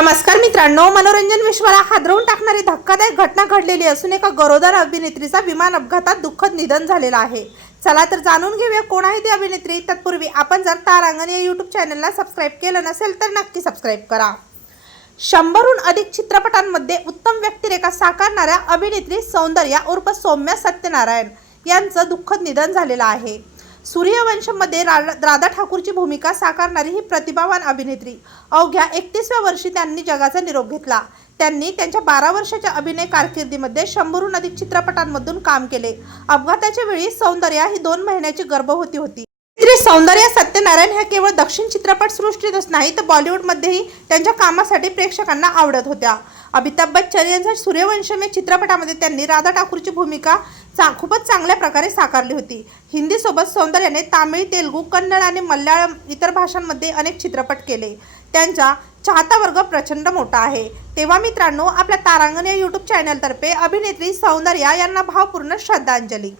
नमस्कार मित्रांनो मनोरंजन विश्वाला हादरवून टाकणारी धक्कादायक घटना घडलेली असून एका गरोदर अभिनेत्रीचा विमान अपघातात दुःखद निधन झालेलं आहे. चला तर जाणून घेऊया कोण आहे ती अभिनेत्री. तत्पूर्वी आपण जर तारांगण या यूट्यूब चॅनलला सबस्क्राईब केलं नसेल तर नक्की सबस्क्राईब करा. शंभरहून अधिक चित्रपटांमध्ये उत्तम व्यक्तिरेखा साकारणाऱ्या अभिनेत्री सौंदर्या उर्फ सौम्या सत्यनारायण यांचं दुःखद निधन झालेलं आहे. सूर्यवंशमध्ये राधा राधा ठाकूरची भूमिका साकारणारी ही प्रतिभावान अभिनेत्री. अवघ्या एकतीसव्या वर्षी त्यांनी जगाचा निरोप घेतला. त्यांनी त्यांच्या बारा वर्षाच्या अभिनय कारकिर्दीमध्ये शंभरहून अधिक चित्रपटांमधून काम केले. अपघाताच्या वेळी सौंदर्या ही दोन महिन्याची गर्भवती होती. श्री सौंदर्य सत्यनारायण ह्या केवळ दक्षिण चित्रपटसृष्टीतच नाही तर बॉलिवूडमध्येही त्यांच्या कामासाठी प्रेक्षकांना आवडत होत्या. अमिताभ बच्चन यांच्या सूर्यवंशम या चित्रपटामध्ये त्यांनी राधा ठाकूरची भूमिका चा खूपच चांगल्या प्रकारे साकारली होती. हिंदीसोबत सौंदर्याने तामिळ तेलुगू कन्नड आणि मल्याळम इतर भाषांमध्ये अनेक चित्रपट केले. त्यांचा चाहता वर्ग प्रचंड मोठा आहे. तेव्हा मित्रांनो आपल्या तारांगण या यूट्यूब चॅनलतर्फे अभिनेत्री सौंदर्या यांना भावपूर्ण श्रद्धांजली.